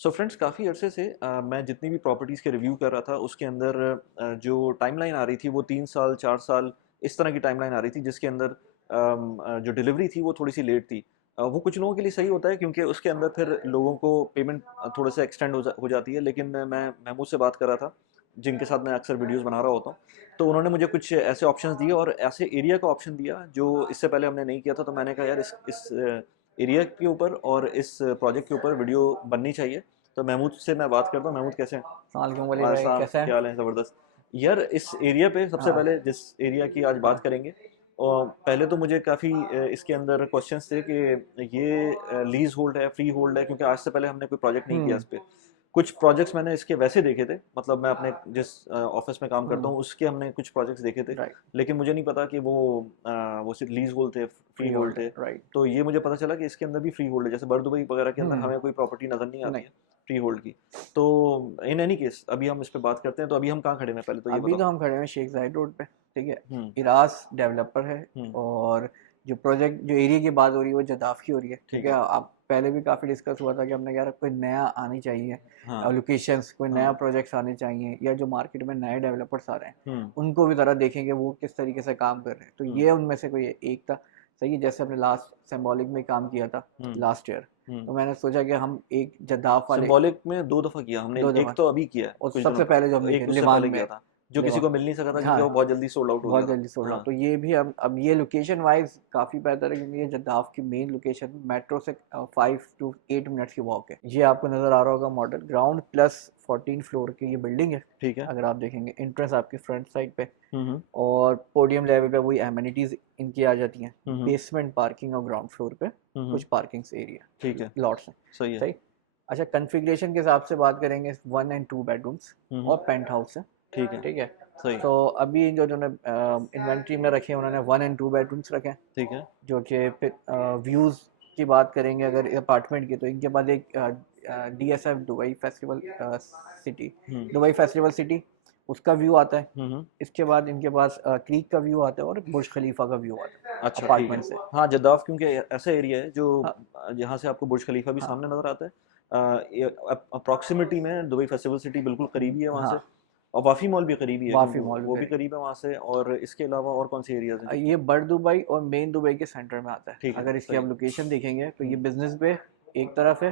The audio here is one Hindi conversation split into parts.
सो फ्रेंड्स काफ़ी अरसे से मैं जितनी भी प्रॉपर्टीज़ के रिव्यू कर रहा था उसके अंदर जो टाइमलाइन आ रही थी वो 3 साल 4 साल इस तरह की टाइमलाइन आ रही थी जिसके अंदर जो डिलीवरी थी वो थोड़ी सी लेट थी। वो कुछ लोगों के लिए सही होता है क्योंकि उसके अंदर फिर लोगों को पेमेंट थोड़ा सा एक्सटेंड हो जाती है, लेकिन मैं महमूद से बात कर रहा था जिनके साथ मैं अक्सर वीडियोस बना रहा होता हूँ। तो उन्होंने मुझे कुछ ऐसे ऑप्शंस दिए और ऐसे एरिया का ऑप्शन दिया जो इससे पहले हमने नहीं किया था। तो मैंने कहा यार इस एरिया के ऊपर और इस प्रोजेक्ट के ऊपर वीडियो बननी चाहिए। तो महमूद से मैं बात करता हूँ। महमूद कैसे हैं? सलाम वली भाई, वालेकुम, कैसा है? क्या हाल है? ज़बरदस्त। यार इस एरिया पे सबसे हाँ, पहले जिस एरिया की आज बात हाँ। करेंगे, और पहले तो मुझे काफ़ी इसके अंदर क्वेश्चंस थे कि ये लीज होल्ड है, फ्री होल्ड है, क्योंकि आज से पहले हमने कोई प्रोजेक्ट नहीं किया हुँ, इस पे। कुछ प्रोजेक्ट्स मैंने इसके वैसे देखे थे, मतलब मैं अपने जिस ऑफिस में काम करता हुँ, हूँ उसके हमने कुछ प्रोजेक्ट्स देखे थे, राइट, लेकिन मुझे नहीं पता कि वो सिर्फ लीज होल्ड थे, फ्री फ्री होल्ड होल्ड है, थे। राइट। तो ये मुझे पता चला कि इसके अंदर भी फ्री होल्ड है, जैसे बर्दुबई वगैरह के अंदर हुँ, हमें कोई प्रॉपर्टी नज़र नहीं आती नहीं, है फ्री होल्ड की। तो इन एनी केस अभी हम इस पे बात करते हैं। तो अभी हम कहाँ खड़े हैं पहले तो ये अभी बताओ। तो हम खड़े हैं शेख ज़ायद रोड पे, ठीक है? हम्म। इरास डेवलपर है हम्म। और जो एरिया की बात हो रही है वो जद्दाफ़ की हो रही है, ठीक ठीक है? है। आप पहले भी काफ़ी डिस्कस हुआ था कि हमने कहा यार कोई नया आनी चाहिए, हाँ। लोकेशंस कोई नया हाँ। प्रोजेक्ट्स आने चाहिए या जो मार्केट में नए डेवलपर्स आ रहे हैं, हम्म। उनको भी ज़रा देखेंगे वो किस तरीके से काम कर रहे हैं। तो हम्म। ये उनमें से कोई एक था, सही है? जैसे हमने लास्ट सिम्बॉलिक में काम किया था हम्म। लास्ट ईयर, हम्म। तो मैंने सोचा कि हम एक जद्दाफ़ वाले सिंबॉलिक में 2 दफ़ा किया हमने। 2 एक दफ़ा तो अभी किया है और कुछ दिनों सबसे पहले जो हमने एक किया उससे लिवान पहले में, किया था, जो किसी लिवा को मिल नहीं सका था क्योंकि वो हाँ, बहुत जल्दी सोल्ड आउट हो बहुत गया था। जल्दी सोल्ड आउट। हाँ। तो ये भी अब ये लोकेशन वाइज़ काफ़ी बेहतर है क्योंकि ये जद्दाफ़ की मेन लोकेशन मेट्रो से 5 टू 8 मिनट्स की वॉक है। ये आपको नज़र आ रहा होगा मॉडल ग्राउंड प्लस 14 फ्लोर की ये बिल्डिंग है। ठीक है। अगर आप देखेंगे एंट्रेंस आपकी फ्रंट साइड पे हम्म। और पोडियम लेवल पे वही एमिनिटीज़ इनकी आ जाती हैं। हम्म। बेसमेंट पार्किंग और ग्राउंड फ्लोर पे हम्म। कुछ पार्किंग्स ठीक एरिया है। लॉट्स हैं, सही है। सही? अच्छा, कॉन्फ़िगरेशन के हिसाब से बात करेंगे 1 एंड 2 बेडरूम्स हम्म। और पेंट हाउस है, ठीक है। ठीक है? सही। तो अभी जो उन्होंने इन्वेंट्री में रखे हैं उन्होंने 1 एंड 2 बेडरूम्स रखे हैं, ठीक है। जो कि फिर व्यूज़ की बात करेंगे अगर अपार्टमेंट की तो इनके पास एक डीएसएफ दुबई फेस्टिवल सिटी, हम्म। दुबई फेस्टिवल सिटी उसका व्यू आता है। हम्म। इसके बाद इनके पास क्रीक का व्यू आता है और बुर्ज खलीफा का व्यू आता है अच्छा, ठीक है। अपार्टमेंट से। हाँ, जद्दाफ क्योंकि ऐसा एरिया है जो हाँ, जहाँ से आपको बुर्ज खलीफा भी हाँ, सामने नज़र आता है। अप्रॉक्सिमिटी में दुबई फेस्टिवल सिटी बिल्कुल करीबी है वहाँ से, हाँ, और वाफ़ी मॉल भी करीबी है क्योंकि वाफी मॉल भी वो भी करीब। करीब है वहाँ से। और इसके अलावा और कौन से एरियाज़ हैं? ये बड़ दुबई और मेन दुबई के सेंटर में आता है। ठीक है। अगर इसकी सही आप है। लोकेशन देखेंगे तो ये हम्म। बिजनेस पे एक तरफ है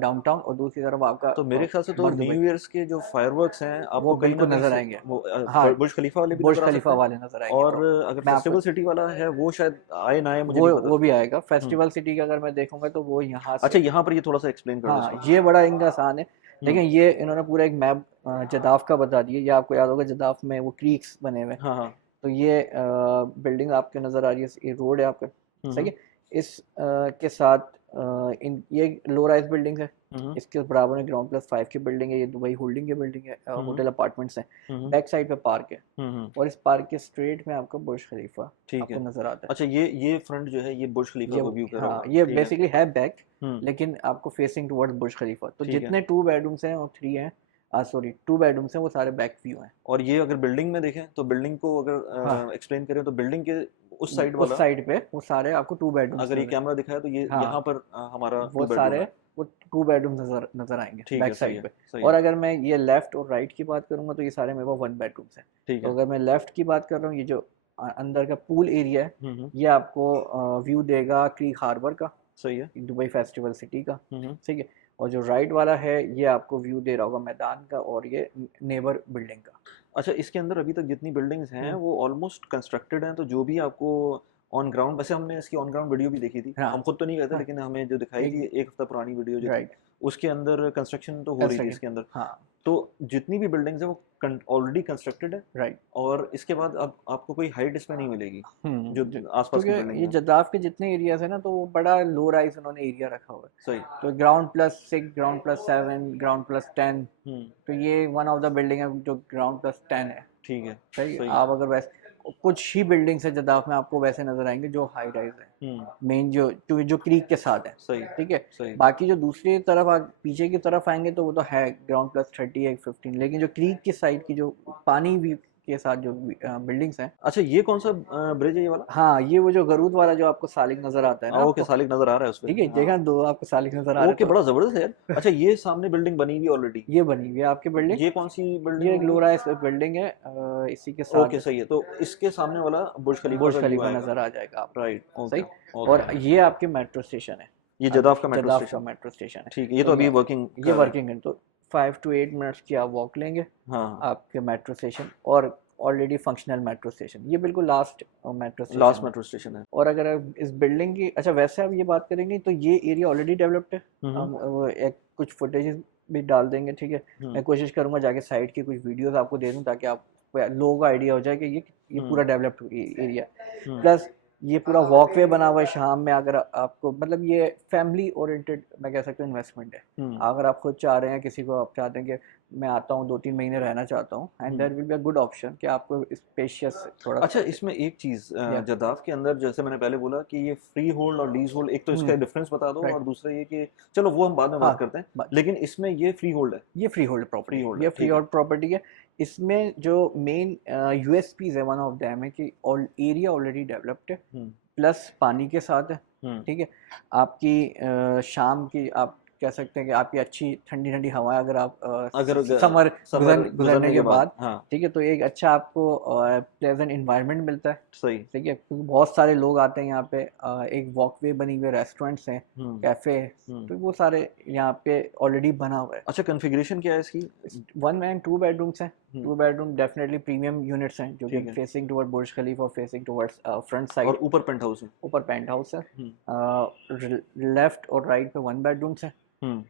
डाउनटाउन और दूसरी तरफ आपका तो मेरे ख्याल से तो बड़ दुबई, न्यू ईयर्स के जो फायरवर्क्स हैं वो आपको कहीं ना बिल्कुल कहीं नज़र से आएंगे। वो हाँ, बुर्ज खलीफा वाले भी बुर्ज नज़र आ सकते खलीफा हैं। वाले नज़र आएंगे। और तो अगर मैं आपको फेस्टिवल सिटी वाला है वो शायद आए ना आए, मुझे वो नहीं पता। वो भी आएगा हम्म। फेस्टिवल सिटी का अगर मैं देखूंगा तो वो यहाँ अच्छा, से। यहाँ पर ये थोड़ा सा एक्सप्लेन कर दो हाँ, इसको। ये बड़ा इनका आसान है। हम्म। लेकिन ये इन्होंने पूरा एक मैप जदाफ का बता दिया। ये आपको याद होगा जदाफ में वो क्रीक्स बने हुए हैं। हाँ। हाँ। तो ये बिल्डिंग आपके नज़र आ रही है, ये रोड है आपका, सही हम्म। है? इस के साथ इन ये लो राइज बिल्डिंग है। हम्म। इसके बराबर में ग्राउंड प्लस 5 की बिल्डिंग है, ये दुबई होल्डिंग की बिल्डिंग है, हम्म। होटल अपार्टमेंट्स हैं। हम्म। बैक साइड पे पार्क है हम्म। और इस पार्क के स्ट्रेट में आपका बुर्ज खलीफा ठीक आपको है। नज़र आता है। अच्छा, ये फ्रंट जो है ये बुर्ज खलीफा ये को व्यू कर रहा हाँ, होगा। ये ठीक है। बेसिकली है बैक, हम्म। लेकिन आपको फेसिंग टुवर्ड्स बुर्ज खलीफा। तो ठीक है। जितने 2 बेडरूम्स हैं और 3 हैं, सॉरी 2 बेडरूम्स हैं वो सारे बैक व्यू हैं। और ये अगर बिल्डिंग में देखें तो बिल्डिंग को हाँ, अगर एक्सप्लेन करें तो बिल्डिंग के उस साइड उस वाला, साइड पे वो सारे आपको 2 बेडरूम्स अगर ये नज़र। कैमरा दिखाए तो ये यहाँ हाँ, पर हमारा वो 2 बेडरूम सारे है। वो 2 बेडरूम नज़र नज़र आएँगे ठीक है। बैक सही साइड है। पे। सही और है। अगर मैं ये लेफ़्ट और राइट की बात करूँगा तो ये सारे मेरे पास 1 बेडरूम्स हैं। ठीक तो है। अगर मैं लेफ़्ट की बात कर रहा हूँ, ये जो अंदर का पूल एरिया है, हम्म। ये आपको व्यू देगा क्रीक हार्बर का, सही है। दुबई फेस्टिवल सिटी का, हम्म। ठीक है? और जो राइट वाला है ये आपको व्यू दे रहा होगा मैदान का और ये नेबर बिल्डिंग का। अच्छा, इसके अंदर अभी तक जितनी बिल्डिंग्स हैं हुँ, वो ऑलमोस्ट कंस्ट्रक्टेड हैं, तो जो भी आपको ऑन ग्राउंड, वैसे हमने इसकी ऑन ग्राउंड वीडियो भी देखी थी, हाँ, हम खुद तो नहीं गए थे, हाँ, लेकिन हमें जो दिखाई एक थी 1 हफ्ता पुरानी वीडियो जो थी राइट उसके अंदर कंस्ट्रक्शन तो हो रही थी कंस्ट्रक्शन, इसके अंदर। हाँ, तो जितनी भी बिल्डिंग्स हैं वो ऑलरेडी कंस्ट्रक्टेड है, राइट। और इसके बाद अब आपको कोई हाइट इसमें नहीं मिलेगी हुँ, जो ज आसपास क्योंकि की बिल्डिंग्स ये हैं। जद्दाफ़ के जितने एरियाज़ हैं ना, तो वो बड़ा लो राइज़ उन्होंने एरिया रखा हुआ है। सही। तो ground plus 6, ground plus 7, ground plus 10, हम्म। तो ये वन ऑफ द बिल्डिंग है जो ग्राउंड प्लस 10 है। ठीक है। सही है? सही है। आप अगर वैसे कुछ ही बिल्डिंग्स हैं जद्दाफ़ में आपको वैसे नज़र आएँगे जो हाई राइज़ हैं। हम्म। मेन जो क्रीक के साथ है, सही। ठीक है? सही। बाकी जो दूसरी तरफ आप पीछे की तरफ आएँगे तो वो तो है ग्राउंड प्लस 30 या 15, लेकिन जो क्रीक की साइड की जो पानी व्यू के साथ जो बिल्डिंग्स हैं। अच्छा ये कौन सा ब्रिज है ये वाला? हाँ, ये वो जो गरूद वाला जो आपको सालिक नजर आता है ना ओके, आपको, सालिक नजर आ रहा है उस पे। ठीक है, हाँ। देखा दो आपको सालिक नजर आ रहा है ओके, तो बड़ा जबरदस्त है यार। अच्छा ये सामने बिल्डिंग बनी हुई ऑलरेडी, ये बनी हुई है आपकी बिल्डिंग। ये कौन सी बिल्डिंग ये एक होगी? लो राइज बिल्डिंग है, इसी के साथ ओके सही है, तो इसके सामने वाला बुर्ज खलीफा बुर्ज का व्यू खलीफा आएगा। नजर आ जाएगा आपको। राइट, ओके सही। और ओके। ये आपके मेट्रो स्टेशन है, ये जदाफ का मेट्रो जदाफ का स्टेशन। मेट्रो स्टेशन है। ठीक है, ये तो तो अभी वर्किंग ये कर रहा है। वर्किंग है, तो 5 to 8 मिनट्स की आप वॉक लेंगे हाँ हाँ, आपके मेट्रो स्टेशन, और ऑलरेडी फंक्शनल मेट्रो स्टेशन, ये बिल्कुल लास्ट मेट्रो लास्ट स्टेशन है। मेट्रो स्टेशन है। और अगर आप इस बिल्डिंग की, अच्छा वैसे आप ये बात करेंगे तो ये एरिया ऑलरेडी डेवलप्ड है। हम वो एक कुछ फुटेजेस भी डाल देंगे, ठीक है। मैं कोशिश करूंगा जाके साइड की कुछ वीडियोस आपको दे दूं ताकि आप लोगों का आइडिया हो जाए कि ये पूरा डेवलप्ड एरिया। प्लस ये पूरा वॉकवे बना हुआ है, शाम में अगर आपको, मतलब ये फैमिली ओरिएंटेड मैं कह सकता हूँ इन्वेस्टमेंट है। अगर आप खुद चाह रहे हैं, किसी को आप चाहते हैं कि मैं आता हूँ 2-3 महीने रहना चाहता हूँ, and there will be a good option कि आपको स्पेशियस थोड़ा। अच्छा इसमें एक चीज जदाफ के अंदर, जैसे मैंने पहले बोला कि ये फ्री होल्ड और लीज होल्ड, एक तो इसका डिफरेंस बता दो, और दूसरा ये कि चलो वो हम बाद में बात करते हैं, लेकिन इसमें ये फ्री होल्ड है। ये फ्री होल्ड प्रॉपर्टी, ये फ्री ठीक है। होल्ड प्रॉपर्टी है। इसमें जो मेन यूएसपीज है, वन ऑफ देम है कि एरिया ऑलरेडी डेवलप्ड है, प्लस पानी के साथ है, ठीक है। आपकी शाम की आप कह सकते हैं कि आपकी अच्छी ठंडी ठंडी हवा, अगर आप अगर समर गुजरने के बाद, हाँ ठीक है, तो एक अच्छा आपको प्लेजेंट इन्वायरमेंट मिलता है। सही। ठीक है, क्योंकि बहुत सारे लोग आते हैं यहाँ पे, एक वॉकवे बनी हुई है, रेस्टोरेंट्स हैं, कैफे है, तो वो सारे यहाँ पे ऑलरेडी बना हुआ है। अच्छा कॉन्फ़िगरेशन क्या है इसकी? 1 and 2 बेडरूम्स हैं। 2 बेडरूम डेफिनेटली प्रीमियम यूनिट्स हैं, जो कि फेसिंग टुवर्ड बुर्ज खलीफा, फेसिंग टुवर्ड्स फ्रंट साइड, और ऊपर पेंट हाउस है। ऊपर पेंट हाउस है। लेफ्ट और राइट पे 1 बेडरूम्स हैं।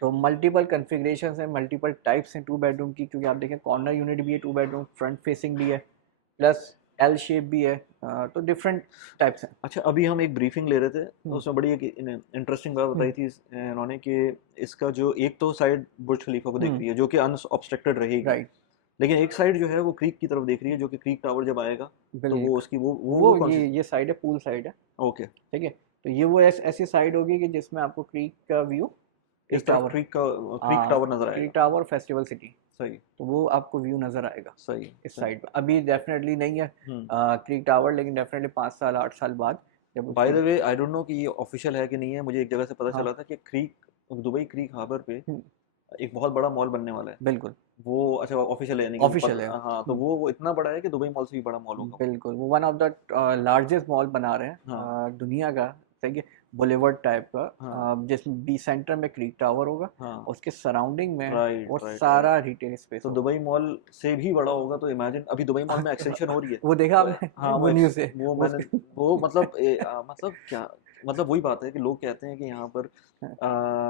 तो मल्टीपल कन्फिग्रेशंस हैं, मल्टीपल टाइप्स हैं 2 बेडरूम की, क्योंकि आप देखें कॉर्नर यूनिट भी है 2 बेडरूम, फ्रंट फेसिंग भी है, प्लस एल शेप भी है, तो डिफरेंट टाइप्स हैं। अच्छा अभी हम एक ब्रीफिंग ले रहे थे, तो उसमें बड़ी एक इंटरेस्टिंग बात बताई थी इन्होंने कि इसका जो एक तो साइड बुर्ज खलीफा को देख रही है जो कि अनऑब्स्ट्रक्टेड रहेगी, राइट, लेकिन एक साइड जो है वो क्रीक की तरफ देख रही है, जो कि क्रीक टावर जब आएगा तो वो उसकी वो ये साइड है, पूल साइड है। ओके, ठीक है, तो ये वो ऐसी साइड होगी कि जिसमें आपको क्रीक का व्यू, इस तरफ क्रीक टावर नजर आएगा, क्रीक टावर, फेस्टिवल सिटी, सही, तो वो आपको व्यू नजर आएगा सही इस साइड पे। अभी डेफिनेटली नहीं है क्रीक टावर, लेकिन डेफिनेटली 5 साल 8 साल बाद जब। By the way I don't know कि ये ऑफिशियल है कि नहीं है, मुझे एक जगह से पता चला था कि दुबई क्रीक हार्बर पे एक बहुत बड़ा मॉल बनने वाला है। बिल्कुल, वो अच्छा ऑफिशियल है, ऑफिशियल है। हाँ, तो वो इतना बड़ा है कि दुबई मॉल से भी बड़ा मॉल होगा। बिल्कुल, वो one of the largest mall बना रहे हैं दुनिया का, सही है, बुलेवर्ड टाइप का, जिसमें बी सेंटर में क्रीक टावर होगा, उसके सराउंडिंग में और सारा रिटेल स्पेस, तो दुबई मॉल से भी बड़ा होगा। तो इमेजिन अभी दुबई मॉल में एक्सटेंशन हो रही है। वो देखा आपने? हाँ, वो न्यूज़ से वो मैंने वो मतलब क्या, मतलब वही बात है कि लोग कहते हैं कि यहाँ पर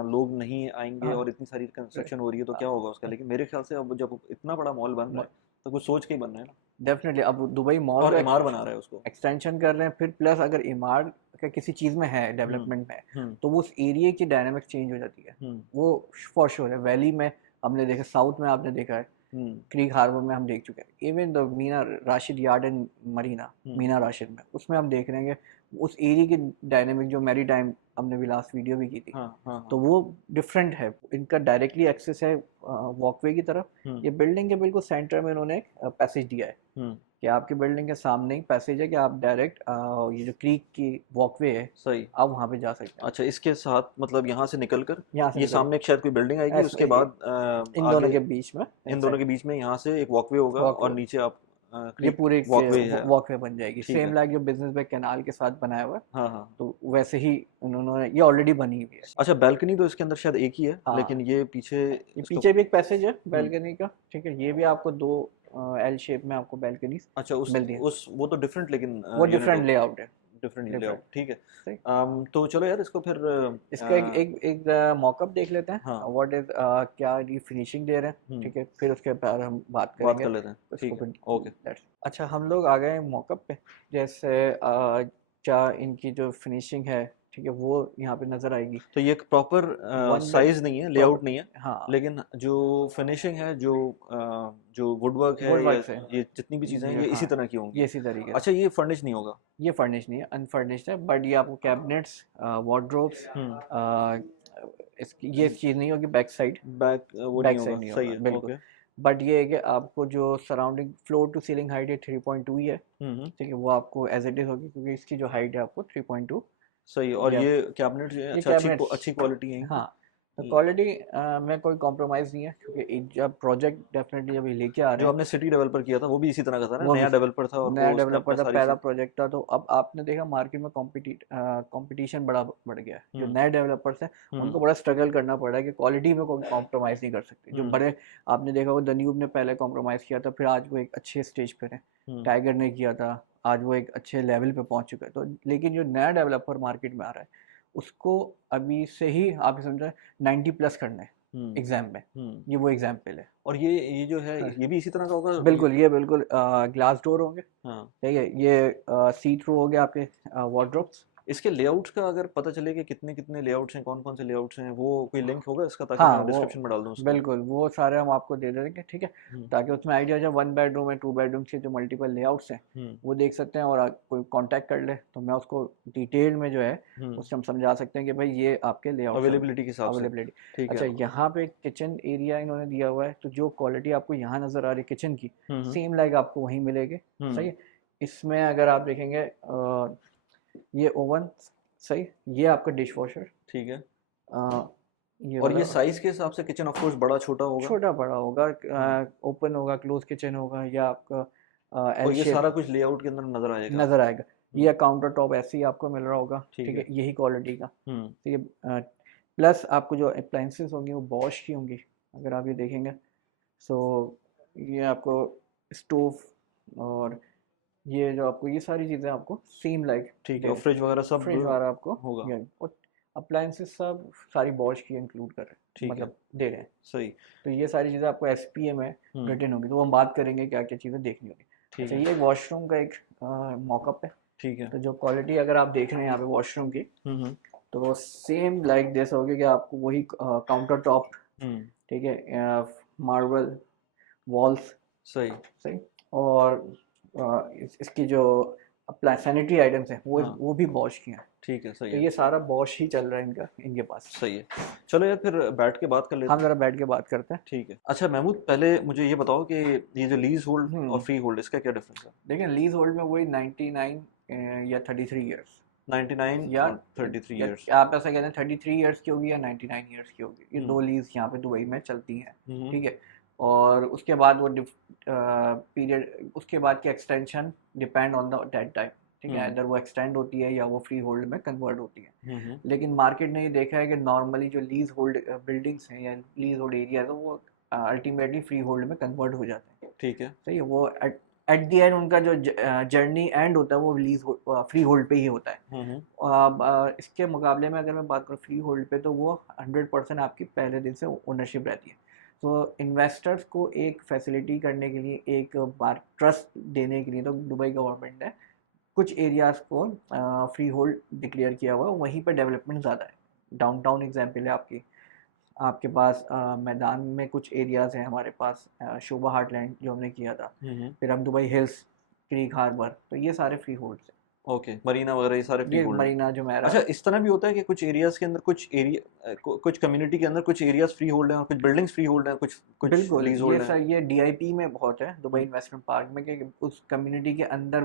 लोग नहीं आएंगे और इतनी सारी कंस्ट्रक्शन हो रही है तो क्या होगा उसका, लेकिन मेरे ख्याल से अब जब इतना बड़ा मॉल बन रहा है तो कुछ सोच के ही बन रहा है ना। डेफिनेटली, अब दुबई मॉल और इमार बना रहा है उसको, एक्सटेंशन कर रहे हैं, फिर प्लस अगर इमार का किसी चीज़ में है, डेवलपमेंट में, तो वो उस एरिया की डायनामिक चेंज हो जाती है, वो फॉर श्योर है। वैली में हमने देखा, साउथ में आपने देखा है, क्रीक हार्बर में हम देख चुके हैं, even the Meena Rashid yard and Marina, Meena Rashid में, उसमें हम देख रहे हैं कि उस एरिया की डायनेमिक, जो मैरी टाइम हमने भी लास्ट वीडियो भी की थी, तो वो डिफरेंट है। इनका डायरेक्टली एक्सेस है वॉकवे की तरफ। ये बिल्डिंग के बिल्कुल सेंटर में इन्होंने पैसेज दिया है कि आपकी बिल्डिंग के सामने ही पैसेज है कि आप डायरेक्ट ये जो क्रीक की वॉकवे है, सही, आप वहाँ पे जा सकते हैं। अच्छा इसके साथ मतलब यहाँ से निकलकर ये सामने शायद कोई बिल्डिंग आएगी, उसके बाद इन दोनों के बीच में यहाँ से एक वॉकवे होगा और नीचे आप ये पूरे वॉकवे बन जाएगी, सेम लाइक जो बिजनेस बाय कैनाल के साथ बनाया हुआ है। हाँ, तो वैसे ही उन्होंने, ये ऑलरेडी बनी हुई है। अच्छा बैल्कनी तो इसके अंदर शायद एक ही है, लेकिन ये पीछे भी एक पैसेज है बैल्कनी का, ठीक है, ये भी आपको 2 एल शेप में आपको बैल्कनी मिलती है। वो तो डिफरेंट, लेकिन वो डिफरेंट लेआउट है, डिफरेंट लेआउट, ठीक है। तो चलो यार इसको फिर इसका एक मॉकअप देख लेते हैं, व्हाट इज क्या ये फिनिशिंग दे रहे हैं, ठीक है, फिर उसके बाद हम बात कर लेते हैं, ठीक है, ओके। अच्छा, हम लोग आ गए मॉकअप पे, जैसे क्या इनकी जो फिनिशिंग है, ठीक है, वो यहाँ पे नजर आएगी। तो ये एक प्रॉपर साइज नहीं है, लेआउट नहीं है, हाँ, लेकिन जो फिनिशिंग है, जो वुडवर्क है, ये जितनी भी चीजें हैं, ये इसी तरह की होंगी, ये इसी तरीके। अच्छा ये फर्निश नहीं होगा? ये फर्निश नहीं है, अनफर्निश्ड है, बट ये आपको कैबिनेट्स, वार्डरोब्स, ये चीज नहीं होगी, बैक साइड नहीं होगा, सही है, बिल्कुल। बट ये है कि आपको जो surrounding floor to ceiling height है 3.2 ही है, ठीक है, वो आपको एज इट इज होगी क्योंकि इसकी जो हाइट है आपको 3.2। सही। और ये ये कैबिनेट जो है ये अच्छा कैबिनेट्स, अच्छी क्वालिटी है इनकी। हाँ, तो क्वालिटी में कोई कॉम्प्रोमाइज़ नहीं है क्योंकि जब प्रोजेक्ट डेफिनेटली जब ये लेके आ रहे जो हैं, आपने सिटी डेवलपर किया था वो भी इसी तरह का था ना, वो भी नया डेवलपर था और नया वो उसने अपना डेवलपर था, सारी पहला चीज। प्रोजेक्ट था, तो अब आपने देखा मार्केट में कंपटीशन बड़ा बढ़ गया है। जो नए डेवलपर्स हैं उनको बड़ा स्ट्रगल करना पड़ रहा है कि क्वालिटी में कोई कॉम्प्रोमाइज़ नहीं कर सकते। जो बड़े, आपने देखा वो दन्यूब ने पहले कॉम्प्रोमाइज़ किया था, फिर आज वो एक अच्छे स्टेज पर है। टाइगर ने किया था, आज वो एक अच्छे लेवल पे पहुंच चुका है। तो लेकिन जो नया डेवलपर मार्केट में आ रहा है उसको अभी से ही आप समझे 90+ करना है एग्जाम में। ये वो एग्जाम्पल है। और ये जो है हाँ, ये भी इसी तरह का होगा बिल्कुल, ये बिल्कुल ग्लास डोर होंगे, हाँ। ठीक है, ये सी थ्रू हो गया आपके वार्डरोब्स। इसके लेआउट्स का अगर पता चले कि कितने कितने लेआउट्स हैं, कौन कौन से लेआउट्स हैं, वो कोई लिंक होगा इसका, ताकि हाँ, मैं वो डिस्क्रिप्शन में डाल दूं उसको। बिल्कुल, वो सारे हम आपको दे देंगे, ठीक है, हम्म ताकि उसमें आइडिया जब 1 बेडरूम है, 2 बेडरूम के जो मल्टीपल लेआउट्स हैं हम्म वो देख सकते हैं। और कोई कांटेक्ट कर ले तो मैं उसको डिटेल में जो है हम्म उससे हम समझा सकते हैं कि भाई ये आपके लेआउट्स हैं, अवेलेबिलिटी के हिसाब से। अवेलेबिलिटी। ठीक अच्छा, है। यहाँ पे किचन एरिया इन्होंने दिया हुआ है, तो जो क्वालिटी आपको यहाँ नज़र आ रही है किचन की, हम्म सेम लाइक आपको वहीं मिलेगी। सही हम्म है। इसमें अगर आप देखेंगे ये ओवन, सही, ये आपका डिश वॉशर, ठीक है। ये और वाला ये साइज के हिसाब से किचन ऑफ कोर्स बड़ा छोटा होगा। छोटा बड़ा होगा, हम्म ओपन होगा, क्लोज किचन होगा, या आपका एल और ये शेप सारा कुछ लेआउट के अंदर नजर आएगा। नज़र आएगा। हम्म ये काउंटर टॉप ऐसे ही आपको मिल रहा होगा, ठीक ठीक है। है, यही क्वालिटी का, हम्म ठीक है। प्लस आपको जो अप्लाइंसेस होंगी वो बॉश की होंगी, अगर आप ये देखेंगे। सो ये आपको स्टोव, और ये जो आपको ये सारी चीज़ें आपको सेम लाइक ठीक है। दे और रहे फ्रिज वगैरह हैं। सब फ्रिज वाला आपको होगा। ये, और अप्लाइंसेस सब सारी बॉश की इंक्लूड कर रहे हैं, ठीक है। मतलब दे रहे हैं। सही। तो ये सारी चीज़ें आपको एसपीए में हम्म रिटर्न होगी, तो हम बात करेंगे क्या क्या चीज़ें देखनी होगी। ठीक अच्छा, है। ये वॉशरूम का एक मॉकअप है। ठीक है। तो जो क्वालिटी अगर आप देख रहे हैं यहाँ पे वॉशरूम की, हम्म तो वो सेम लाइक दिस होगी कि आपको वही काउंटर टॉप, हम्म ठीक है, मार्बल वॉल्स, सही। सही, और इसकी जो अप्लाई सैनिटरी आइटम्स हैं हाँ वो भी बॉश की हैं। ठीक है। सही तो है। ये सारा बॉश ही चल रहा है इनका, इनके पास। सही है। चलो यार फिर बैठ के बात कर लेते हम हैं। ज़रा बैठ के बात करते हैं। ठीक है। अच्छा महमूद, पहले मुझे ये बताओ कि ये जो लीज होल्ड और हम्म फ्री होल्ड, इसका क्या डिफरेंस है। देखिए, लीज होल्ड में वही 99 या 33 ईयर्स, 99 या और 33 इयर्स। आप ऐसा कहते हैं 33 ईयर्स की होगी या 99 ईयर्स की होगी, ये दो लीज यहाँ पे दुबई में चलती हैं, ठीक है। और उसके बाद वो पीरियड, उसके बाद की extension depend on the date time, ठीक है, इधर वो एक्सटेंड होती है या वो फ्री होल्ड में कन्वर्ट होती है। लेकिन मार्केट ने ये देखा है कि नॉर्मली जो लीज होल्ड बिल्डिंग्स हैं या लीज होल्ड एरिया है, तो वो अल्टीमेटली फ्री होल्ड में कन्वर्ट हो जाते हैं। ठीक है। सही है। वो एट द एंड उनका जो जर्नी एंड होता है वो लीज फ्री होल्ड पे ही होता है। इसके मुकाबले में अगर मैं बात करूँ फ्री होल्ड पे, तो वो 100% आपकी पहले दिन से ओनरशिप रहती है। तो इन्वेस्टर्स को एक फैसिलिटी करने के लिए, एक बार ट्रस्ट देने के लिए, तो दुबई गवर्नमेंट ने कुछ एरियाज़ को फ्री होल्ड डिक्लेयर किया हुआ, वहीं पर डेवलपमेंट ज़्यादा है। डाउनटाउन एग्जाम्पल है आपकी, आपके पास मैदान में कुछ एरियाज़ हैं, हमारे पास शोभा हार्टलैंड जो हमने किया था, फिर हम दुबई हिल्स, क्रीक हार्बर, तो ये सारे फ्री होल्ड्स हैं। ओके। मरीना वगैरह ये सारे फ्री ये होल्ड है। मरीना जुमेरा। अच्छा, इस तरह भी होता है कि कुछ एरियाज के अंदर कुछ कम्युनिटी के अंदर कुछ एरियाज फ्री होल्ड हैं और कुछ बिल्डिंग्स फ्री होल्ड हैं, कुछ कुछ बिल्कुल, लीज ये होल्ड हैं। सर ये डीआईपी में बहुत है, दुबई इन्वेस्टमेंट पार्क में, कि उस कम्युनिटी के अंदर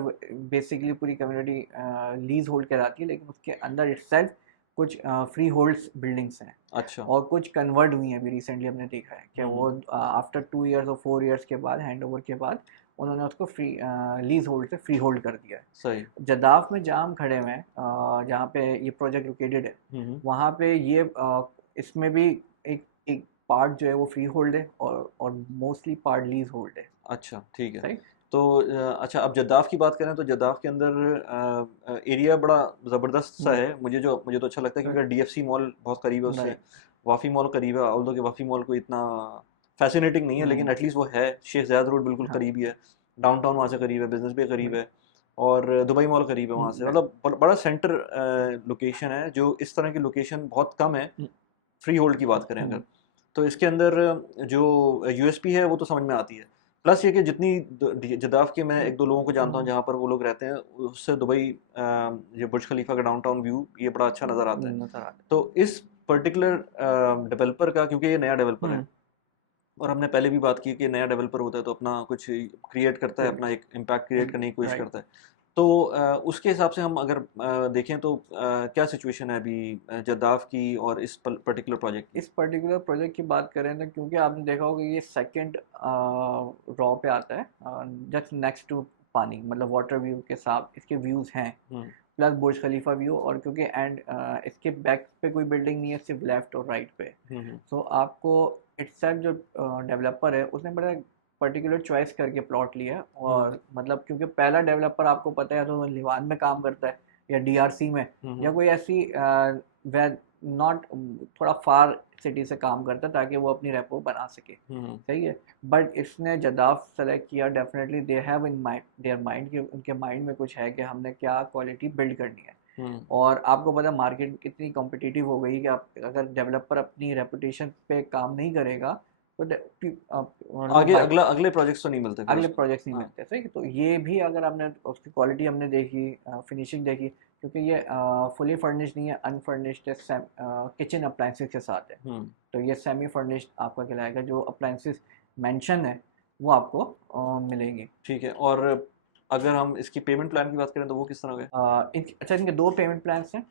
बेसिकली पूरी कम्युनिटी लीज होल्ड कराती है, लेकिन उसके अंदर इटसेल्फ कुछ फ्री होल्ड्स बिल्डिंग्स हैं। अच्छा। और कुछ कन्वर्ट हुई हैं, अभी रिसेंटली हमने देखा है कि वो हम्म आफ्टर 2 ईयर्स और 4 ईयर्स के बाद, हैंड ओवर के बाद, उन्होंने उसको फ्री लीज होल्ड से फ्री होल्ड कर दिया है। सही। जदाफ में जहाँ हम खड़े हुए हैं, जहाँ पे ये प्रोजेक्ट लोकेटेड है, वहाँ पे ये इसमें भी एक एक पार्ट जो है वो फ्री होल्ड है, और मोस्टली पार्ट लीज होल्ड है। अच्छा ठीक है। सही। तो अच्छा, अब जद्दाफ की बात करें तो जद्दाफ के अंदर एरिया बड़ा ज़बरदस्त सा है। मुझे तो अच्छा लगता है क्योंकि डीएफसी मॉल बहुत करीब है उससे, वाफी मॉल करीब है, ऑल्दो कि वाफी मॉल को इतना फैसिनेटिंग नहीं है, लेकिन एटलीस्ट वो है। शेख ज़ायद रोड बिल्कुल करीब ही है, डाउनटाउन वहाँ से करीब है, बिजनेस भी करीब है, और दुबई मॉल करीब है वहाँ से। मतलब बड़ा सेंटर लोकेशन है, जो इस तरह की लोकेशन बहुत कम है फ्री होल्ड की बात करें अगर। तो इसके अंदर जो यूएसपी है वो तो समझ में आती है। प्लस ये कि जितनी जदाफ के मैं एक दो लोगों को जानता हूँ जहाँ पर वो लोग रहते हैं, उससे दुबई ये बुर्ज खलीफा का डाउनटाउन व्यू ये बड़ा अच्छा नज़र आता है। तो इस पर्टिकुलर डेवलपर का, क्योंकि ये नया डेवलपर है, और हमने पहले भी बात की कि नया डेवलपर होता है तो अपना कुछ क्रिएट करता है, अपना एक इम्पैक्ट क्रिएट करने की कोशिश करता है। तो उसके हिसाब से हम अगर देखें तो क्या सिचुएशन है अभी जद्दाफ की और इस पर्टिकुलर प्रोजेक्ट की बात करें तो क्योंकि आपने देखा होगा ये सेकंड रॉ पे आता है, जस्ट नेक्स्ट टू पानी, मतलब वाटर व्यू के साथ इसके व्यूज़ हैं, प्लस बुर्ज खलीफा व्यू, और क्योंकि एंड इसके बैक पे कोई बिल्डिंग नहीं है, सिर्फ लेफ्ट और राइट पे। सो आपको इट्सेल्फ जो डेवलपर है उसने बड़ा पर्टिकुलर चॉइस करके प्लॉट लिया है, और मतलब क्योंकि पहला डेवलपर आपको पता है तो लिवान में काम करता है या डीआरसी में या कोई ऐसी नॉट थोड़ा फार सिटी से काम करता है ताकि वो अपनी रेपो बना सके, सही है। बट इसने जद्दाफ सेलेक्ट किया, definitely they have in mind, their mind, कि उनके माइंड में कुछ है कि हमने क्या क्वालिटी बिल्ड करनी है। और आपको पता मार्केट कितनी कॉम्पिटिटिव हो गई कि आप अगर डेवलपर अपनी रेपुटेशन पे काम नहीं करेगा तो आगे अगले प्रोजेक्ट्स तो नहीं मिलते, अगले प्रोजेक्ट्स नहीं मिलते, सही। तो ये भी अगर आपने उसकी क्वालिटी हमने देखी, फिनिशिंग देखी, क्योंकि ये फुली फर्निश्ड नहीं है, अनफर्निश्ड है, किचन अप्लायंसेस के साथ है। तो ये सेमी फर्निश्ड आपका कहलाएगा, जो अप्लायंसेस मेंशन है वो आपको मिलेंगे। ठीक है। और अगर हम इसकी पेमेंट प्लान की बात करें तो वो किस तरह का है? अच्छा, इनके दो पेमेंट प्लान्स हैं,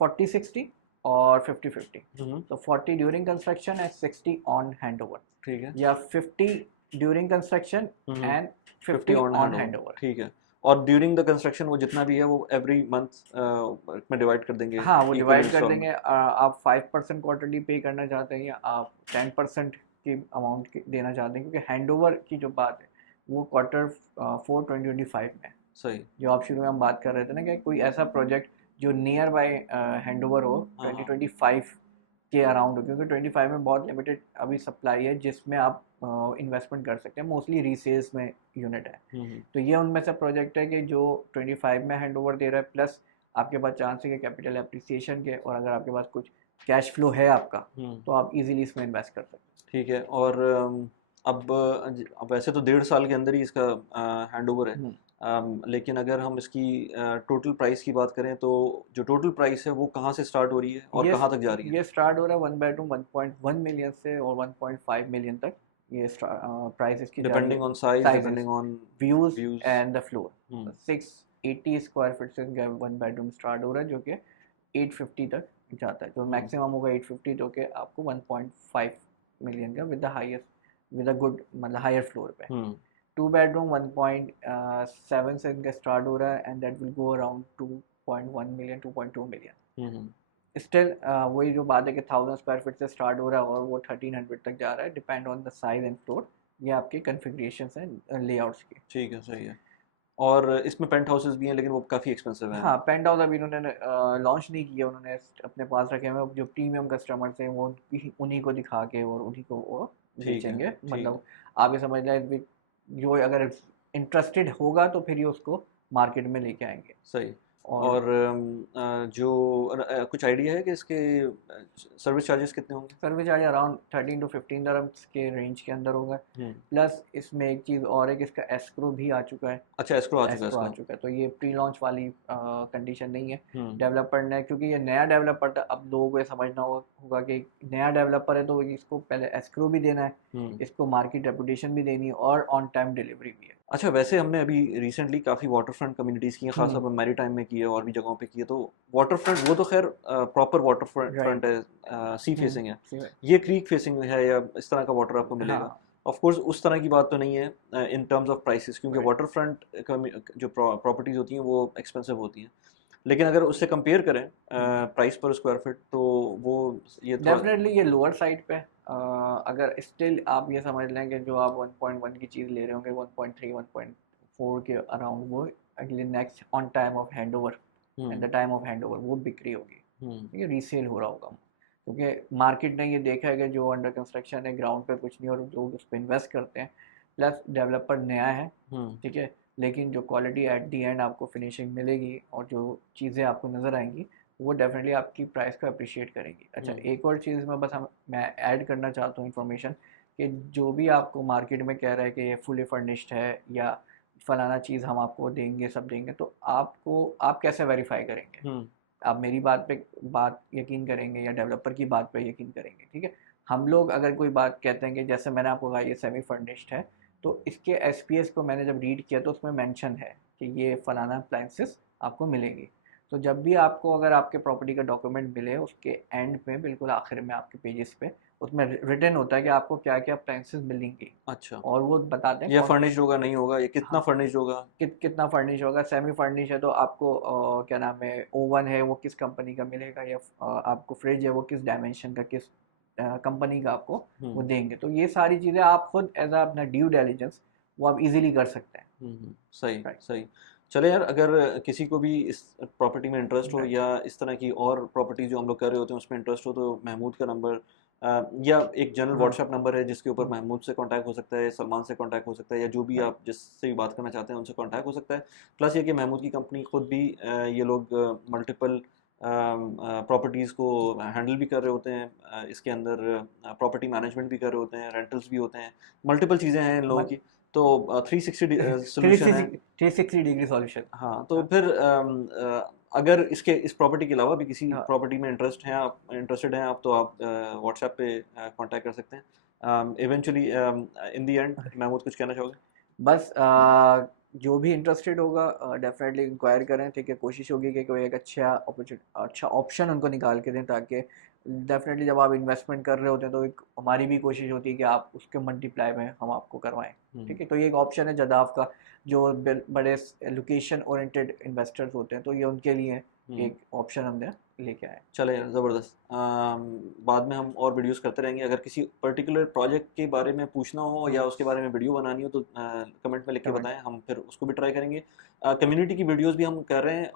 40-60 और 50-50। तो 40 during construction and 60 on hand over, ठीक है, या 50 during construction and 50 on hand over, ठीक है। और ड्यूरिंग द कंस्ट्रक्शन वो जितना भी है वो एवरी मंथ में डिवाइड कर देंगे? हाँ, वो डिवाइड कर देंगे। आप 5% क्वार्टरली पे करना चाहते हैं या आप 10% की अमाउंट देना चाहते हैं, क्योंकि हैंड ओवर की जो बात है वो क्वार्टर 4 2025 में, सही, जो आप शुरू में हम बात कर रहे थे ना कि कोई ऐसा प्रोजेक्ट जो नियर बाय हैंड ओवर हो 2025 के अराउंड हो, क्योंकि 25 में बहुत लिमिटेड अभी सप्लाई है जिसमें आप इन्वेस्टमेंट कर सकते हैं, मोस्टली रीसेल्स में यूनिट है। तो ये उनमें से प्रोजेक्ट है कि जो 25 में हैंड ओवर दे रहा है, प्लस आपके पास चांस है कि कैपिटल एप्रिसिएशन के, और अगर आपके पास कुछ कैश फ्लो है आपका तो आप इजीली इसमें इन्वेस्ट कर सकते हैं। ठीक है। और अब वैसे तो 1.5 साल के अंदर ही इसका हैंड ओवर है, लेकिन अगर हम इसकी टोटल प्राइस की बात करें तो जो टोटल प्राइस है वो कहाँ से स्टार्ट हो रही है और कहाँ तक जा रही है? ये स्टार्ट हो रहा है 1 बेडरूम 1.1 मिलियन से और 1.5 मिलियन तक ये प्राइस इसकी, depending on size, depending on views and the floor. 680 square feet से 1 बेडरूम स्टार्ट हो रहा है, जो कि 850 तक जाता है, जो मैक्सिमम होगा 850, जो कि आपको 1.5 मिलियन का with the highest, with a good, मतलब हायर फ्लोर पे। 2 बेडरूम 1.7 से इनका स्टार्ट हो रहा है and that will go around 2.1 million 2.2 million. Still वही जो बात है कि 1000 स्क्वायर फीट से स्टार्ट हो रहा है और वो 1300 तक जा रहा है, depend on the size and floor. ये आपके कन्फिग्रेशंस हैं लेआउट्स के। ठीक है, सही है। और इसमें पेंट हाउसेस भी हैं लेकिन वो काफ़ी एक्सपेंसिव हैं। हाँ, पेंट हाउस अभी उन्होंने लॉन्च नहीं किया, उन्होंने अपने पास रखे हुए जो प्रीमियम कस्टमर्स हैं वो उन्हीं को दिखा के और उन्हीं को वो बेचेंगे। मतलब आप ये समझ लें जो अगर इंटरेस्टेड होगा तो फिर ये उसको मार्केट में लेके आएंगे। सही। और जो कुछ आइडिया है कि इसके सर्विस चार्जेस कितने होंगे? Service charge around 13 to 15 dirhams के रेंज के अंदर होगा। प्लस इसमें एक चीज़ और है कि इसका एस्क्रो भी आ चुका है। अच्छा, एस्क्रो आ चुका है। तो ये प्री लॉन्च वाली कंडीशन नहीं है। डेवलपर ने, क्योंकि ये नया डेवलपर था, अब लोगों को ये समझना होगा कि नया डेवलपर है तो इसको पहले एस्क्रो भी देना है, इसको मार्केट रेपुटेशन भी देनी है और ऑन टाइम डिलीवरी भी है। अच्छा, वैसे हमने अभी रिसेंटली काफ़ी वाटर फ्रंट कम्युनिटीज़ की हैं, खासतौर पर मैरी टाइम में की है और भी जगहों पे की है। तो वाटर फ्रंट वो तो खैर प्रॉपर वाटर फ्रंट है, सी फेसिंग है। ये क्रीक फेसिंग है या इस तरह का वाटर आपको मिलेगा? ऑफ कोर्स उस तरह की बात तो नहीं है इन टर्म्स ऑफ प्राइसेस, क्योंकि वाटर फ्रंट जो प्रॉपर्टीज़ होती हैं वो एक्सपेंसिव होती हैं, लेकिन अगर उससे कंपेयर करें प्राइस पर स्क्वायर फीट तो वो ये डेफिनेटली ये लोअर साइड पे। अगर स्टिल आप ये समझ लें कि जो आप 1.1 की चीज़ ले रहे होंगे 1.3 1.4 के अराउंड, वो अगले next on time of hand over, at the time of hand over वो बिक्री होगी, ये रीसेल हो रहा होगा, क्योंकि मार्केट ने ये देखा है कि जो अंडर कंस्ट्रक्शन है ग्राउंड पे कुछ नहीं और लोग उस पर इन्वेस्ट करते हैं, प्लस डेवलपर नया है, ठीक है, लेकिन जो क्वालिटी एट दी एंड आपको फिनिशिंग मिलेगी और जो चीज़ें आपको नज़र आएंगी वो डेफिनेटली आपकी प्राइस को अप्रिशिएट करेंगी। अच्छा, एक और चीज़ में बस मैं ऐड करना चाहता हूँ इन्फॉर्मेशन, कि जो भी आपको मार्केट में कह रहा है कि ये फुली फर्निश्ड है या फलाना चीज़ हम आपको देंगे, सब देंगे, तो आप कैसे वेरीफाई करेंगे? आप मेरी बात यकीन करेंगे या डेवलपर की बात पे यकीन करेंगे? ठीक है, हम लोग अगर कोई बात कहते हैं कि जैसे मैंने आपको कहा ये सेमी फर्निश्ड है, तो इसके एसपीएस को मैंने जब रीड किया तो उसमें मेंशन है कि ये फलाना अप्लायंसेस आपको मिलेंगी। तो जब भी आपको अगर आपके प्रॉपर्टी का डॉक्यूमेंट मिले, उसके एंड में बिल्कुल आखिर में आपके पेजेस पे उसमें रिटन होता है कि आपको क्या क्या अप्लायंसेस मिलेंगी। अच्छा, और वो बताते हैं या कौन। फर्निश्ड होगा नहीं होगा, ये कितना हाँ, फर्निश्ड होगा। कितना फर्निश होगा। सेमी फर्निश है तो आपको क्या नाम है, ओवन है वो किस कंपनी का मिलेगा, या आपको फ्रिज है वो किस डायमेंशन का, किस कंपनी का आपको वो देंगे। तो ये सारी चीज़ें आप खुद एज अपना ड्यू डिलिजेंस वो आप इजीली कर सकते हैं। सही राइट। सही। चले यार, अगर किसी को भी इस प्रॉपर्टी में इंटरेस्ट हो राइट। या इस तरह की और प्रॉपर्टी जो हम लोग कर रहे होते हैं उसमें इंटरेस्ट हो, तो महमूद का नंबर या एक जनरल हाँ। व्हाट्सएप नंबर है जिसके ऊपर महमूद से कांटेक्ट हो सकता है, सलमान से कांटेक्ट हो सकता है, या जो भी राइट। आप जिससे भी बात करना चाहते हैं उनसे कांटेक्ट हो सकता है। प्लस ये कि महमूद की कंपनी खुद भी ये लोग मल्टीपल प्रॉपर्टीज़ को हैंडल भी कर रहे होते हैं, इसके अंदर प्रॉपर्टी मैनेजमेंट भी कर रहे होते हैं, रेंटल्स भी होते हैं, मल्टीपल चीज़ें हैं इन लोगों की। तो 360 सोल्यूशन है। 360 डिग्री सॉल्यूशन। हाँ, तो फिर अगर इसके इस प्रॉपर्टी के अलावा भी किसी हाँ। प्रॉपर्टी में इंटरेस्टेड हैं आप, तो आप व्हाट्सएप पे कांटेक्ट कर सकते हैं। Eventually in the end Mahmood कुछ कहना चाहोगे? बस जो भी इंटरेस्टेड होगा डेफिनेटली इंक्वायर करें, ठीक है। कोशिश होगी कि कोई एक अच्छा ऑप्शन उनको निकाल के दें, ताकि डेफिनेटली जब आप इन्वेस्टमेंट कर रहे होते हैं तो एक हमारी भी कोशिश होती है कि आप उसके मल्टीप्लाई में हम आपको करवाएं, ठीक है। तो ये एक ऑप्शन है जदाव का, जो बड़े लोकेशन ओरिएंटेड इन्वेस्टर्स होते हैं, तो ये उनके लिए एक ऑप्शन हमने लेके आए। चले यार, ज़बरदस्त। बाद में हम और वीडियोस करते रहेंगे। अगर किसी पर्टिकुलर प्रोजेक्ट के बारे में पूछना हो या उसके बारे में वीडियो बनानी हो तो कमेंट में लिख के कमेंट। बताएं, हम फिर उसको भी ट्राई करेंगे। कम्युनिटी की वीडियोस भी हम कर रहे हैं,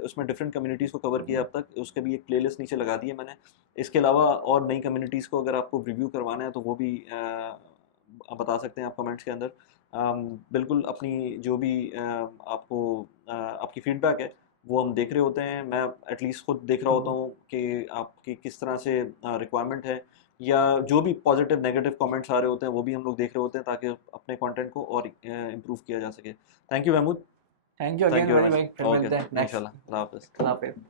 उसमें डिफरेंट कम्युनिटीज़ को कवर किया अब तक, उसके भी एक प्लेलिस्ट नीचे लगा दी है मैंने। इसके अलावा और नई कम्युनिटीज़ को अगर आपको रिव्यू करवाना है तो वो भी आप बता सकते हैं आप कमेंट्स के अंदर। बिल्कुल अपनी जो भी आपको आपकी फीडबैक है वो हम देख रहे होते हैं। मैं एटलीस्ट खुद देख रहा होता हूँ कि आपकी किस तरह से रिक्वायरमेंट है, या जो भी पॉजिटिव नेगेटिव कमेंट्स आ रहे होते हैं वो भी हम लोग देख रहे होते हैं, ताकि अपने कंटेंट को और इम्प्रूव किया जा सके। Thank you Mahmood. Thank you thank again you very हरी मच। भाई, फिर ओके, मिलते हैं नेक्स्ट। इंशाल्लाह। अल्लाह हाफ़िज़। अल्लाह हाफिज़।